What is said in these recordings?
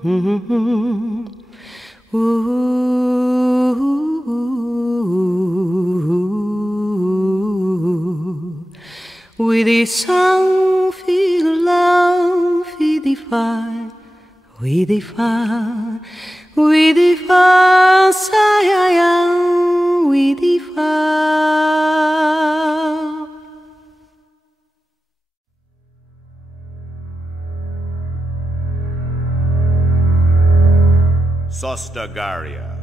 We defy, feel love, we defy, we defy, we defy, we defy. Sostagaria.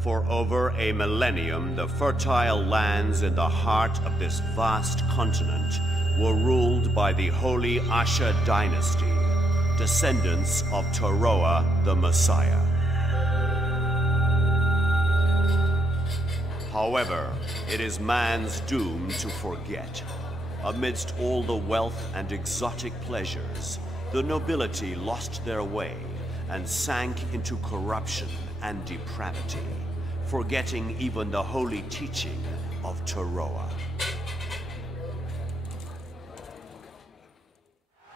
For over a millennium, the fertile lands in the heart of this vast continent were ruled by the Holy Asha dynasty, descendants of Taroa the Messiah. However, it is man's doom to forget. Amidst all the wealth and exotic pleasures, the nobility lost their way and sank into corruption and depravity, forgetting even the holy teaching of Taroa.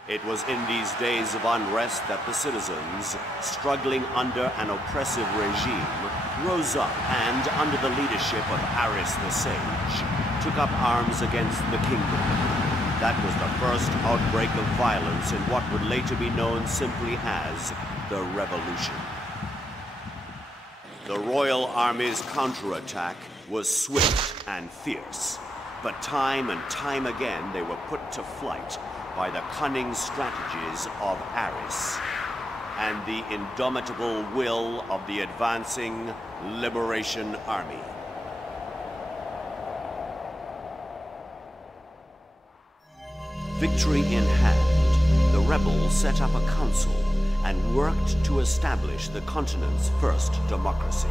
It was in these days of unrest that the citizens, struggling under an oppressive regime, rose up and, under the leadership of Aris the Sage, took up arms against the kingdom. That was the first outbreak of violence in what would later be known simply as the Revolution. The royal army's counterattack was swift and fierce, but time and time again they were put to flight by the cunning strategies of Aris and the indomitable will of the advancing Liberation Army. Victory in hand, the rebels set up a council and worked to establish the continent's first democracy.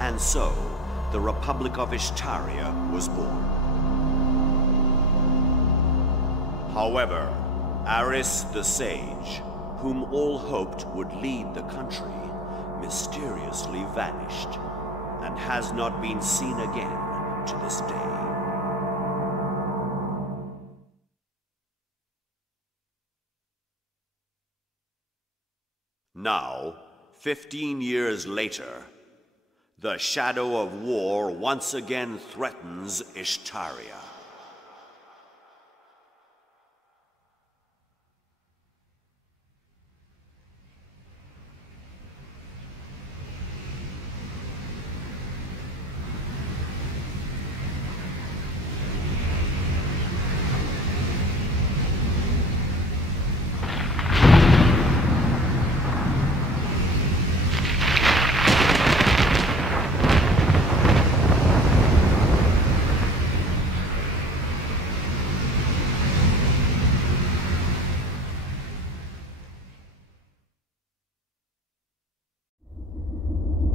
And so, the Republic of Ishtaria was born. However, Aris the Sage, whom all hoped would lead the country, mysteriously vanished and has not been seen again to this day. Now, 15 years later, the shadow of war once again threatens Ishtaria.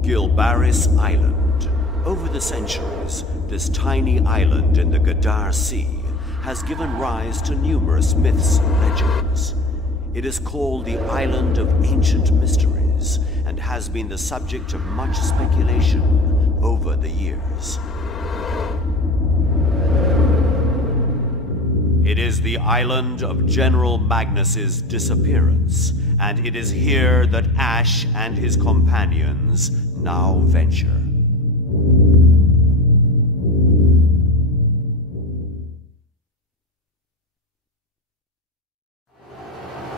Gilbaris Island. Over the centuries, this tiny island in the Gadar Sea has given rise to numerous myths and legends. It is called the Island of Ancient Mysteries and has been the subject of much speculation over the years. It is the island of General Magnus's disappearance, and it is here that Ash and his companions now venture.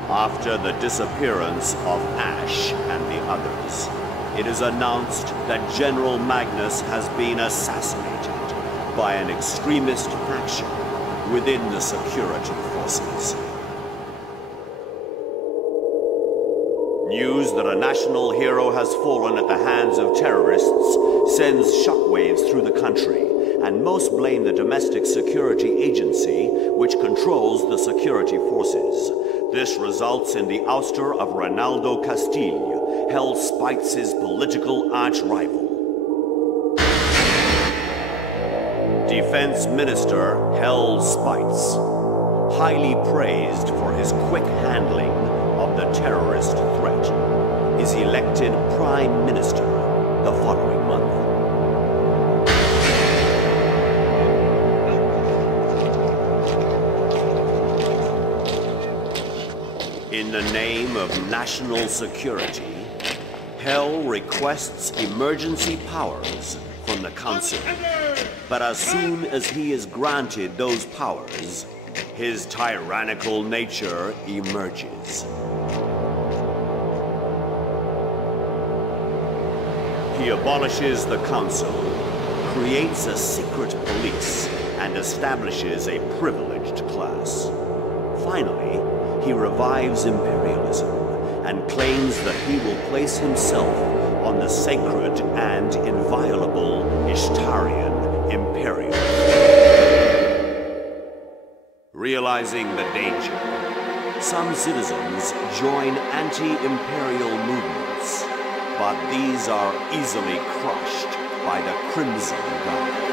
After the disappearance of Ash and the others, it is announced that General Magnus has been assassinated by an extremist faction within the security forces. News that a national hero has fallen at the hands of terrorists sends shockwaves through the country, and most blame the domestic security agency, which controls the security forces. This results in the ouster of Ronaldo Castile, Hell Spites' political arch-rival. Defense Minister Hell Spites, highly praised for his quick handling of the terrorist threat, is elected Prime Minister the following month. In In the name of national security, Hell requests emergency powers from the Council. But as soon as he is granted those powers, his tyrannical nature emerges. He abolishes the Council, creates a secret police, and establishes a privileged class. Finally, he revives imperialism and claims that he will place himself on the sacred and inviolable Ishtarian Imperium. Realizing the danger, some citizens join anti-imperial movements, but these are easily crushed by the Crimson Guard.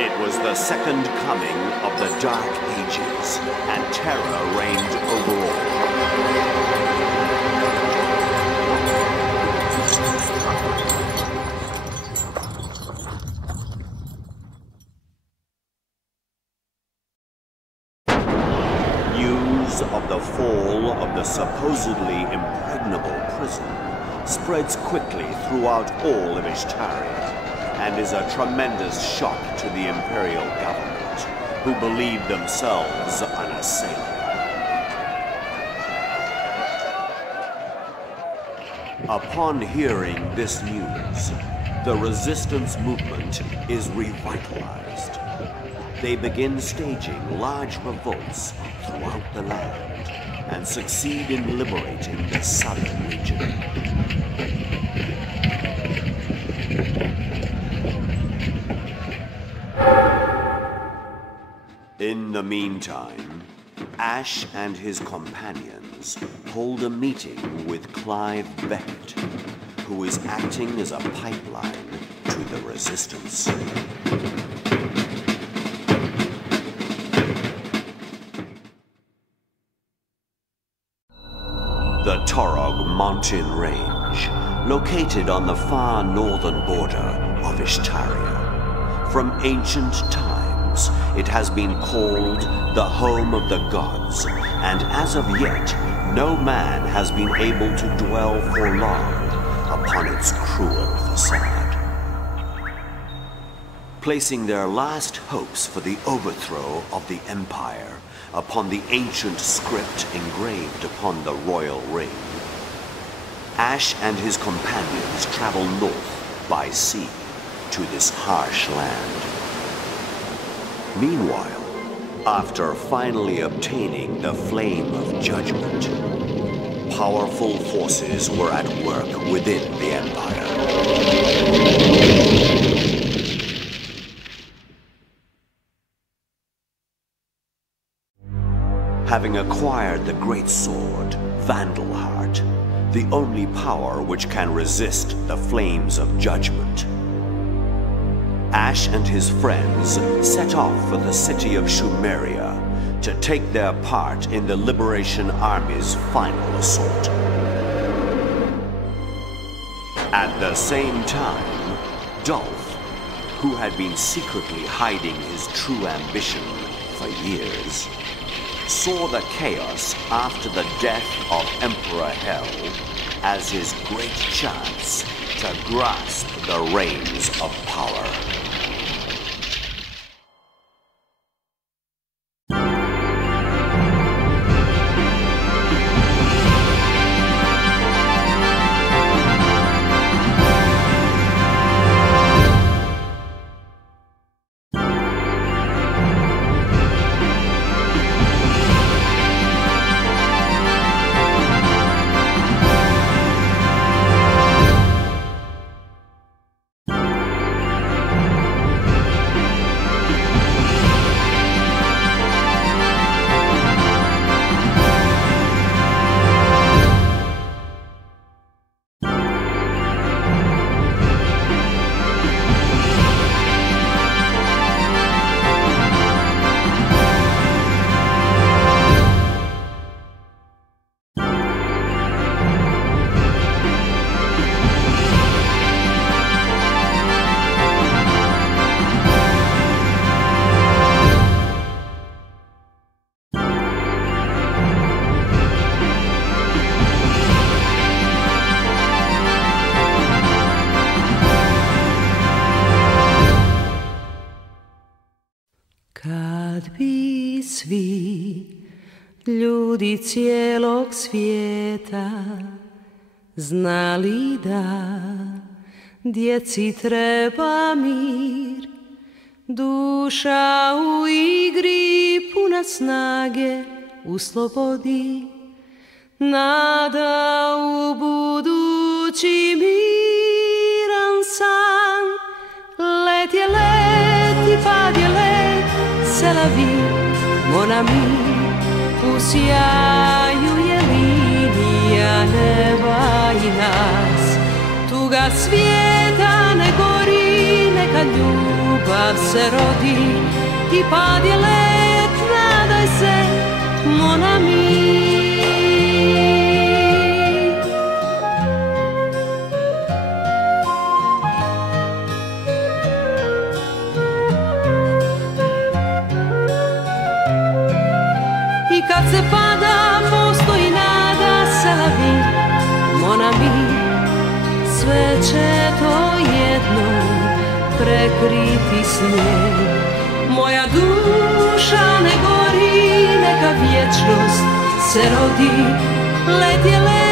It was the second coming of the Dark Ages, and terror reigned over all. News of the fall of the supposedly impregnable prison spreads quickly throughout all of Ishtaria, and is a tremendous shock to the Imperial government, who believe themselves unassailable. Upon hearing this news, the resistance movement is revitalized. They begin staging large revolts throughout the land, and succeed in liberating the southern region. In the meantime, Ash and his companions hold a meeting with Clive Beckett, who is acting as a pipeline to the resistance. The Torog mountain range, located on the far northern border of Ishtaria. From ancient times, it has been called the home of the gods, and as of yet, no man has been able to dwell for long upon its cruel facade. Placing their last hopes for the overthrow of the Empire upon the ancient script engraved upon the royal ring, Ash and his companions travel north by sea to this harsh land. Meanwhile, after finally obtaining the Flame of Judgment, powerful forces were at work within the Empire. Having acquired the great sword, Vandal, the only power which can resist the flames of judgment, Ash and his friends set off for the city of Shumeria to take their part in the Liberation Army's final assault. At the same time, Dolph, who had been secretly hiding his true ambition for years, saw the chaos after the death of Emperor Hell as his great chance to grasp the reins of power. Ljudi cijelog svijeta znali da djeci treba mir, duša u igri puna snage u slobodi, nada u budući miran san. Let je let i pad je let, c'est la vie, mon ami. U sjaju je linija neba i nas. Tuga svijeta ne gori, neka ljubav se rodi. I pad je let, nadaj se, mon ami. Kad se pada, postoji nada, c'est la vie, mon ami. Sve će to jednom prekriti snijeg. Moja duša ne gori, neka vječnost se rodi. Let je let.